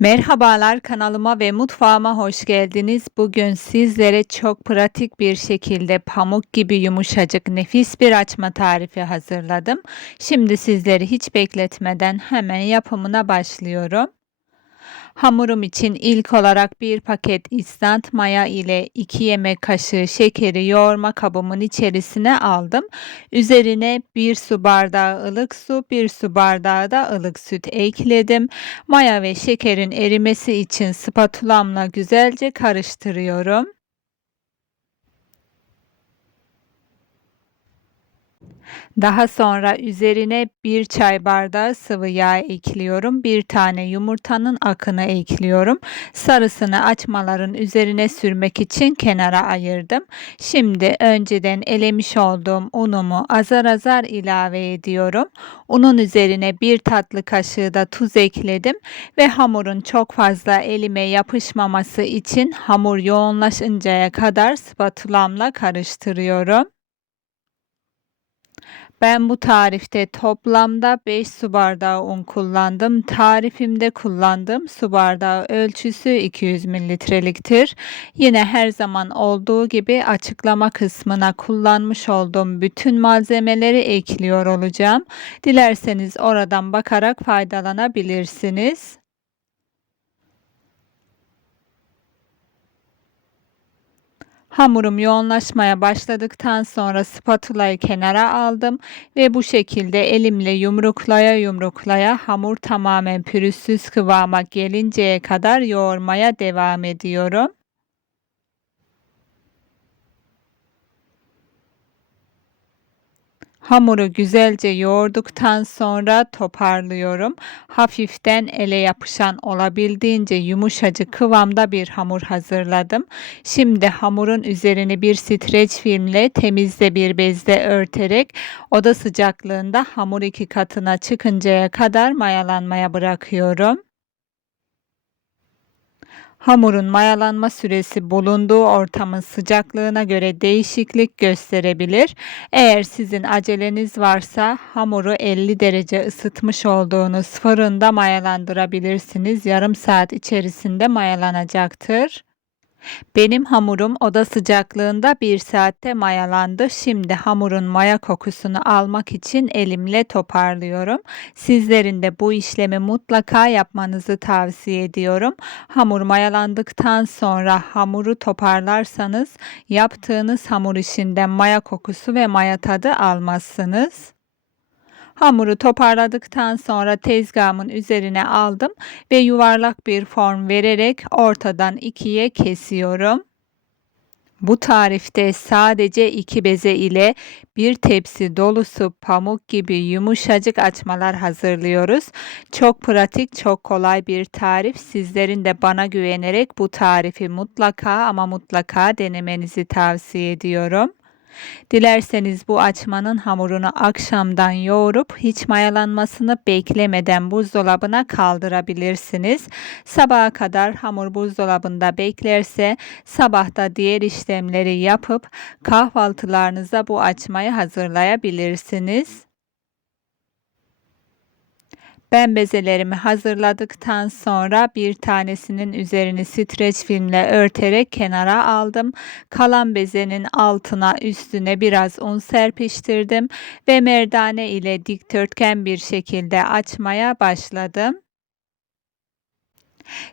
Merhabalar kanalıma ve mutfağıma hoş geldiniz. Bugün sizlere çok pratik bir şekilde pamuk gibi yumuşacık nefis bir açma tarifi hazırladım. Şimdi sizleri hiç bekletmeden hemen yapımına başlıyorum. Hamurum için ilk olarak bir paket instant maya ile 2 yemek kaşığı şekeri yoğurma kabımın içerisine aldım. Üzerine 1 su bardağı ılık su, 1 su bardağı da ılık süt ekledim. Maya ve şekerin erimesi için spatulamla güzelce karıştırıyorum. Daha sonra üzerine 1 çay bardağı sıvı yağ ekliyorum. 1 tane yumurtanın akını ekliyorum. Sarısını açmaların üzerine sürmek için kenara ayırdım. Şimdi önceden elemiş olduğum unumu azar azar ilave ediyorum. Unun üzerine 1 tatlı kaşığı da tuz ekledim ve hamurun çok fazla elime yapışmaması için hamur yoğunlaşıncaya kadar spatulamla karıştırıyorum. Ben bu tarifte toplamda 5 su bardağı un kullandım. Tarifimde kullandığım su bardağı ölçüsü 200 mililitreliktir. Yine her zaman olduğu gibi açıklama kısmına kullanmış olduğum bütün malzemeleri ekliyor olacağım. Dilerseniz oradan bakarak faydalanabilirsiniz. Hamurum yoğunlaşmaya başladıktan sonra spatulayı kenara aldım ve bu şekilde elimle yumruklaya yumruklaya hamur tamamen pürüzsüz kıvama gelinceye kadar yoğurmaya devam ediyorum. Hamuru güzelce yoğurduktan sonra toparlıyorum. Hafiften ele yapışan olabildiğince yumuşacık kıvamda bir hamur hazırladım. Şimdi hamurun üzerini bir streç filmle temizde bir bezle örterek oda sıcaklığında hamur iki katına çıkıncaya kadar mayalanmaya bırakıyorum. Hamurun mayalanma süresi bulunduğu ortamın sıcaklığına göre değişiklik gösterebilir. Eğer sizin aceleniz varsa hamuru 50 derece ısıtmış olduğunuz fırında mayalandırabilirsiniz. Yarım saat içerisinde mayalanacaktır. Benim hamurum oda sıcaklığında bir saatte mayalandı. Şimdi hamurun maya kokusunu almak için elimle toparlıyorum. Sizlerin de bu işlemi mutlaka yapmanızı tavsiye ediyorum. Hamur mayalandıktan sonra hamuru toparlarsanız yaptığınız hamur işinden maya kokusu ve maya tadı almazsınız. Hamuru toparladıktan sonra tezgahımın üzerine aldım ve yuvarlak bir form vererek ortadan ikiye kesiyorum. Bu tarifte sadece iki beze ile bir tepsi dolusu pamuk gibi yumuşacık açmalar hazırlıyoruz. Çok pratik, çok kolay bir tarif. Sizlerin de bana güvenerek bu tarifi mutlaka ama mutlaka denemenizi tavsiye ediyorum. Dilerseniz bu açmanın hamurunu akşamdan yoğurup hiç mayalanmasını beklemeden buzdolabına kaldırabilirsiniz. Sabaha kadar hamur buzdolabında beklerse sabahta diğer işlemleri yapıp kahvaltılarınıza bu açmayı hazırlayabilirsiniz. Ben bezelerimi hazırladıktan sonra bir tanesinin üzerini streç filmle örterek kenara aldım. Kalan bezenin altına üstüne biraz un serpiştirdim ve merdane ile dikdörtgen bir şekilde açmaya başladım.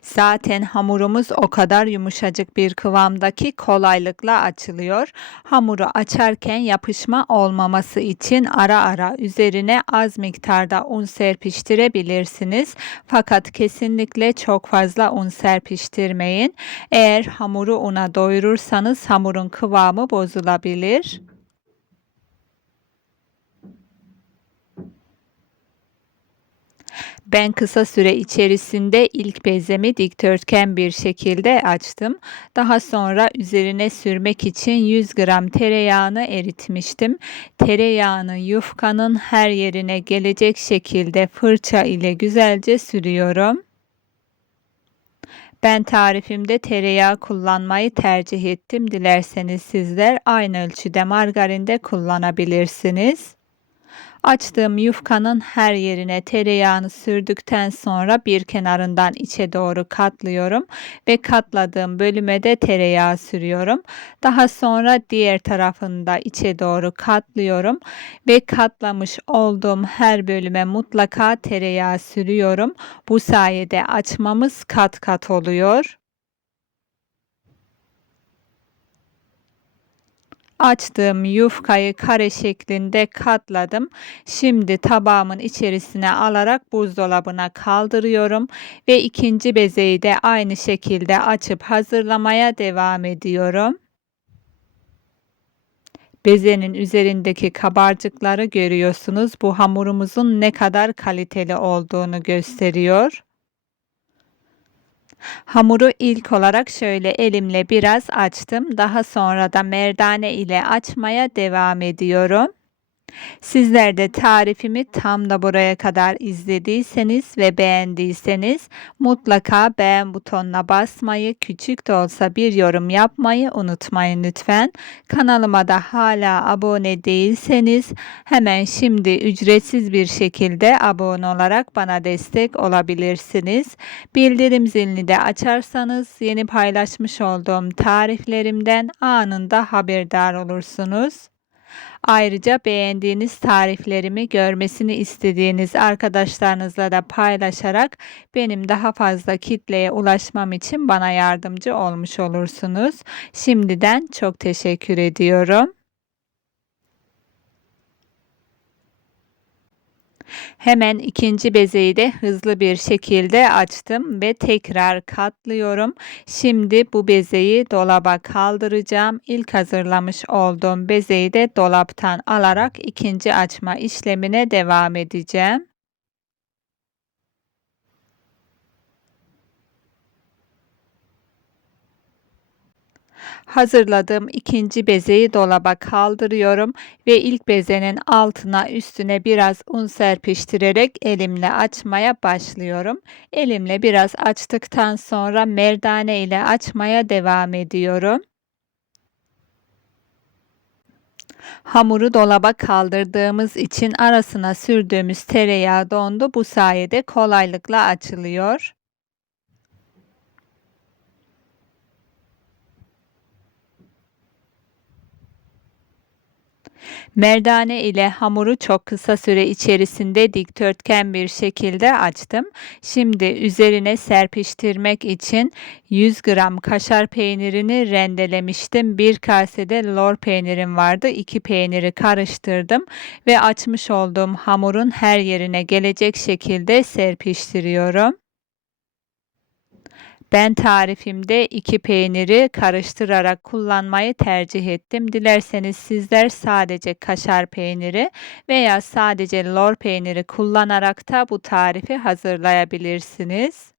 Zaten hamurumuz o kadar yumuşacık bir kıvamdaki kolaylıkla açılıyor. Hamuru açarken yapışma olmaması için ara ara üzerine az miktarda un serpiştirebilirsiniz. Fakat kesinlikle çok fazla un serpiştirmeyin. Eğer hamuru una doyurursanız hamurun kıvamı bozulabilir. Ben kısa süre içerisinde ilk bezemi dikdörtgen bir şekilde açtım. Daha sonra üzerine sürmek için 100 gram tereyağını eritmiştim. Tereyağını yufkanın her yerine gelecek şekilde fırça ile güzelce sürüyorum. Ben tarifimde tereyağı kullanmayı tercih ettim. Dilerseniz sizler aynı ölçüde margarin de kullanabilirsiniz. Açtığım yufkanın her yerine tereyağını sürdükten sonra bir kenarından içe doğru katlıyorum ve katladığım bölüme de tereyağı sürüyorum. Daha sonra diğer tarafını da içe doğru katlıyorum ve katlamış olduğum her bölüme mutlaka tereyağı sürüyorum. Bu sayede açmamız kat kat oluyor. Açtığım yufkayı kare şeklinde katladım. Şimdi tabağımın içerisine alarak buzdolabına kaldırıyorum ve ikinci bezeyi de aynı şekilde açıp hazırlamaya devam ediyorum. Bezenin üzerindeki kabarcıkları görüyorsunuz. Bu hamurumuzun ne kadar kaliteli olduğunu gösteriyor. Hamuru ilk olarak şöyle elimle biraz açtım. Daha sonra da merdane ile açmaya devam ediyorum. Sizler de tarifimi tam da buraya kadar izlediyseniz ve beğendiyseniz mutlaka beğen butonuna basmayı, küçük de olsa bir yorum yapmayı unutmayın lütfen. Kanalıma da hala abone değilseniz hemen şimdi ücretsiz bir şekilde abone olarak bana destek olabilirsiniz. Bildirim zilini de açarsanız yeni paylaşmış olduğum tariflerimden anında haberdar olursunuz. Ayrıca beğendiğiniz tariflerimi görmesini istediğiniz arkadaşlarınızla da paylaşarak benim daha fazla kitleye ulaşmam için bana yardımcı olmuş olursunuz. Şimdiden çok teşekkür ediyorum. Hemen ikinci bezeyi de hızlı bir şekilde açtım ve tekrar katlıyorum. Şimdi bu bezeyi dolaba kaldıracağım. İlk hazırlamış olduğum bezeyi de dolaptan alarak ikinci açma işlemine devam edeceğim. Hazırladığım ikinci bezeyi dolaba kaldırıyorum ve ilk bezenin altına üstüne biraz un serpiştirerek elimle açmaya başlıyorum. Elimle biraz açtıktan sonra merdane ile açmaya devam ediyorum. Hamuru dolaba kaldırdığımız için arasına sürdüğümüz tereyağı dondu. Bu sayede kolaylıkla açılıyor. Merdane ile hamuru çok kısa süre içerisinde dikdörtgen bir şekilde açtım. Şimdi üzerine serpiştirmek için 100 gram kaşar peynirini rendelemiştim. Bir kasede lor peynirim vardı. İki peyniri karıştırdım ve açmış olduğum hamurun her yerine gelecek şekilde serpiştiriyorum. Ben tarifimde iki peyniri karıştırarak kullanmayı tercih ettim. Dilerseniz sizler sadece kaşar peyniri veya sadece lor peyniri kullanarak da bu tarifi hazırlayabilirsiniz.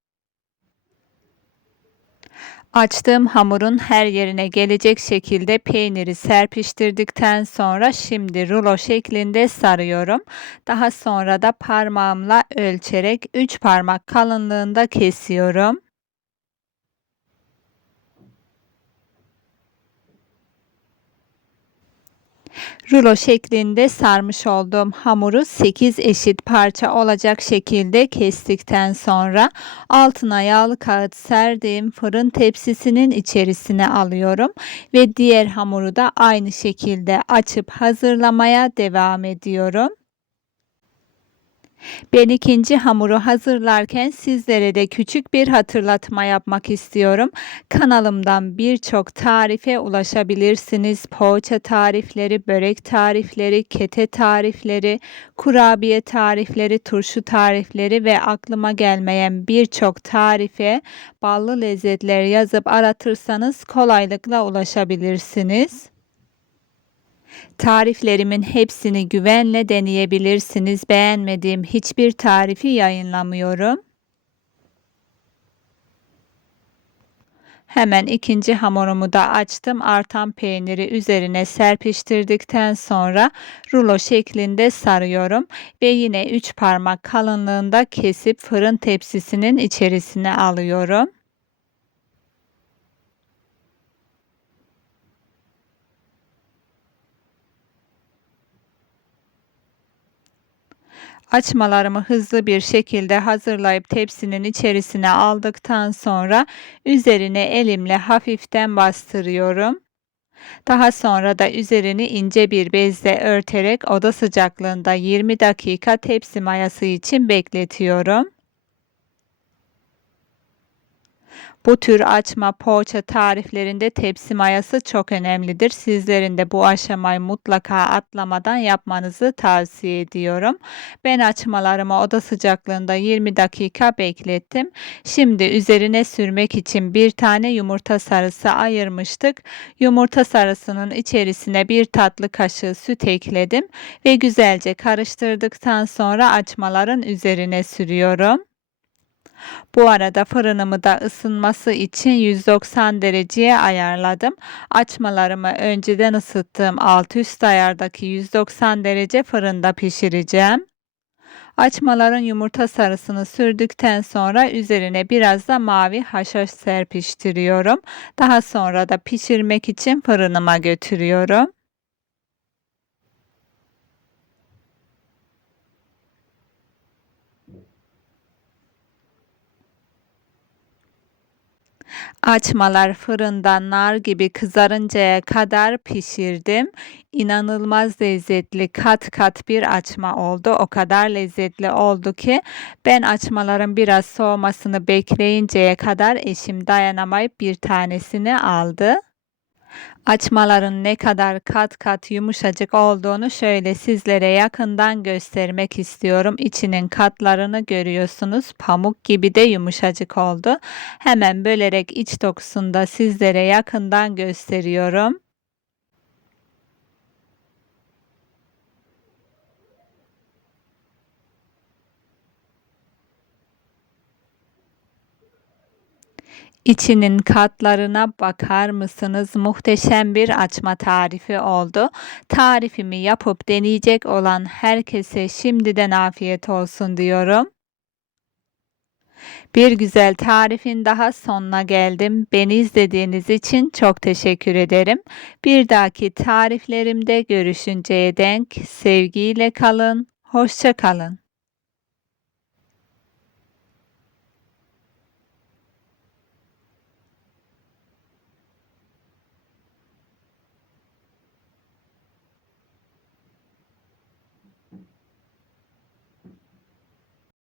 Açtığım hamurun her yerine gelecek şekilde peyniri serpiştirdikten sonra şimdi rulo şeklinde sarıyorum. Daha sonra da parmağımla ölçerek 3 parmak kalınlığında kesiyorum. Rulo şeklinde sarmış olduğum hamuru 8 eşit parça olacak şekilde kestikten sonra altına yağlı kağıt serdiğim fırın tepsisinin içerisine alıyorum ve diğer hamuru da aynı şekilde açıp hazırlamaya devam ediyorum. Ben ikinci hamuru hazırlarken sizlere de küçük bir hatırlatma yapmak istiyorum. Kanalımdan birçok tarife ulaşabilirsiniz. Poğaça tarifleri, börek tarifleri, kete tarifleri, kurabiye tarifleri, turşu tarifleri ve aklıma gelmeyen birçok tarife ballı lezzetler yazıp aratırsanız kolaylıkla ulaşabilirsiniz. Tariflerimin hepsini güvenle deneyebilirsiniz. Beğenmediğim hiçbir tarifi yayınlamıyorum. Hemen ikinci hamurumu da açtım. Artan peyniri üzerine serpiştirdikten sonra rulo şeklinde sarıyorum ve yine 3 parmak kalınlığında kesip fırın tepsisinin içerisine alıyorum. Açmalarımı hızlı bir şekilde hazırlayıp tepsinin içerisine aldıktan sonra üzerine elimle hafiften bastırıyorum. Daha sonra da üzerini ince bir bezle örterek oda sıcaklığında 20 dakika tepsi mayası için bekletiyorum. Bu tür açma, poğaça tariflerinde tepsi mayası çok önemlidir. Sizlerin de bu aşamayı mutlaka atlamadan yapmanızı tavsiye ediyorum. Ben açmalarımı oda sıcaklığında 20 dakika beklettim. Şimdi üzerine sürmek için bir tane yumurta sarısı ayırmıştık. Yumurta sarısının içerisine bir tatlı kaşığı süt ekledim ve güzelce karıştırdıktan sonra açmaların üzerine sürüyorum. Bu arada fırınımı da ısınması için 190 dereceye ayarladım. Açmalarımı önceden ısıttığım alt üst ayardaki 190 derece fırında pişireceğim. Açmaların yumurta sarısını sürdükten sonra üzerine biraz da mavi haşhaş serpiştiriyorum. Daha sonra da pişirmek için fırınıma götürüyorum. Açmalar fırında nar gibi kızarıncaya kadar pişirdim. İnanılmaz lezzetli kat kat bir açma oldu. O kadar lezzetli oldu ki ben açmaların biraz soğumasını bekleyinceye kadar eşim dayanamayıp bir tanesini aldı. Açmaların ne kadar kat kat yumuşacık olduğunu şöyle sizlere yakından göstermek istiyorum. İçinin katlarını görüyorsunuz. Pamuk gibi de yumuşacık oldu. Hemen bölerek iç dokusunu da sizlere yakından gösteriyorum. İçinin katlarına bakar mısınız? Muhteşem bir açma tarifi oldu. Tarifimi yapıp deneyecek olan herkese şimdiden afiyet olsun diyorum. Bir güzel tarifin daha sonuna geldim. Beni izlediğiniz için çok teşekkür ederim. Bir dahaki tariflerimde görüşünceye denk sevgiyle kalın, hoşça kalın.